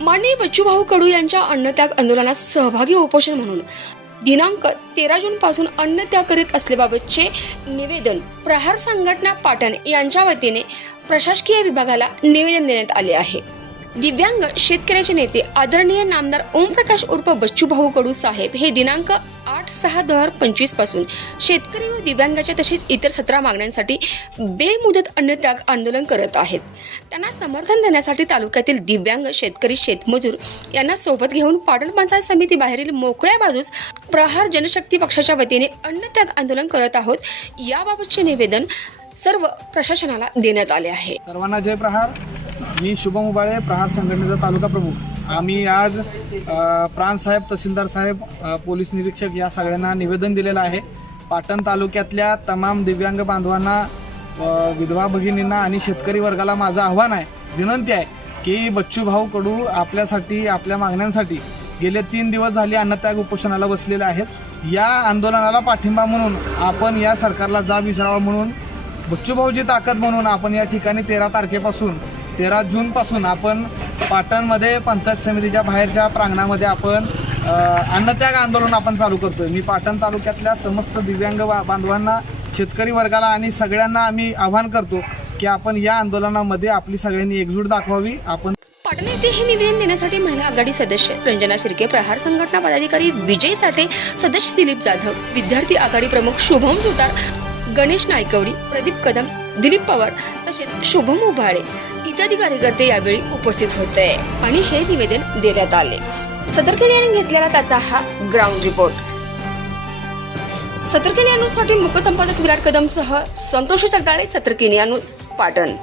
माननीय बच्चूभाऊ कडू यांच्या अन्नत्याग आंदोलनात सहभागी उपोषण म्हणून. दिनांक तेरा जून पासून अन्नत्याग करीत असल्याबाबतचे निवेदन प्रहार संघटना पाटण यांच्या वतीने प्रशासकीय विभागाला निवेदन देण्यात आले आहे. दिव्यांग शेतकऱ्याचे नेते आदरणीय नामदार ओमप्रकाश उर्फ बच्चू भाऊ कडू साहेब हे दिनांक आठ सहा दोन हजार पंचवीसपासून शेतकरी व दिव्यांगाच्या तसेच इतर सतरा मागण्यांसाठी बेमुदत अन्नत्याग आंदोलन करत आहेत. त्यांना समर्थन देण्यासाठी तालुक्यातील दिव्यांग शेतकरी शेतमजूर यांना सोबत घेऊन पाटण पंचायत समिती बाहेरील मोकळ्या बाजूस प्रहार जनशक्ती पक्षाच्या वतीने अन्नत्याग आंदोलन करत आहोत. याबाबतचे निवेदन सर्व प्रशासनाला देण्यात आले आहे. सर्वांना जय प्रहार. मी शुभम उबाळे प्रहार संघटनेचा तालुका प्रमुख. आम्ही आज प्राणसाहेब प्रांत साहेब तहसीलदार साहेब पोलीस निरीक्षक या सगळ्यांना निवेदन दिलेलं आहे. पाटण तालुक्यातल्या तमाम दिव्यांग बांधवांना विधवा भगिनींना आणि शेतकरी वर्गाला माझं आव्हान आहे विनंती आहे की बच्चूभाऊ कडू आपल्यासाठी आपल्या मागण्यांसाठी गेले तीन दिवस झाले अन्नत्याग उपोषणाला बसलेले आहेत. या आंदोलनाला पाठिंबा म्हणून आपण या सरकारला जाब विचारावा म्हणून बच्चूभाऊची ताकद म्हणून आपण या ठिकाणी तेरा तारखेपासून तेरा जूनपासून आपण पाटणमध्ये पंचायत समितीच्या बाहेरच्या प्रांगणामध्ये आपण अन्नत्याग आंदोलन आपण चालू करतोय. मी पाटण तालुक्यातल्या समस्त दिव्यांग बांधवांना शेतकरी वर्गाला आणि सगळ्यांना आम्ही आव्हान करतो की आपण या आंदोलनामध्ये आपली सगळ्यांनी एकजूट दाखवावी. आपण पाटण येथे हे निवेदन देण्यासाठी महिला आघाडी सदस्य रंजना शिर्के प्रहार संघटना पदाधिकारी विजय साठे सदस्य दिलीप जाधव विद्यार्थी आघाडी प्रमुख शुभम सुतार गणेश नायकवडी प्रदीप कदम दिलीप पवार तसेच शुभम उभाळे इत्यादी कार्यकर्ते यावेळी उपस्थित होते आणि हे निवेदन देण्यात आले. सतर्किणी यांनी घेतलेला त्याचा हा ग्राउंड रिपोर्ट सतर्किणी न्यूजसाठी मुख्य संपादक विराट कदमसह संतोष जगदाळे सतर्किणी न्यूज पाटण.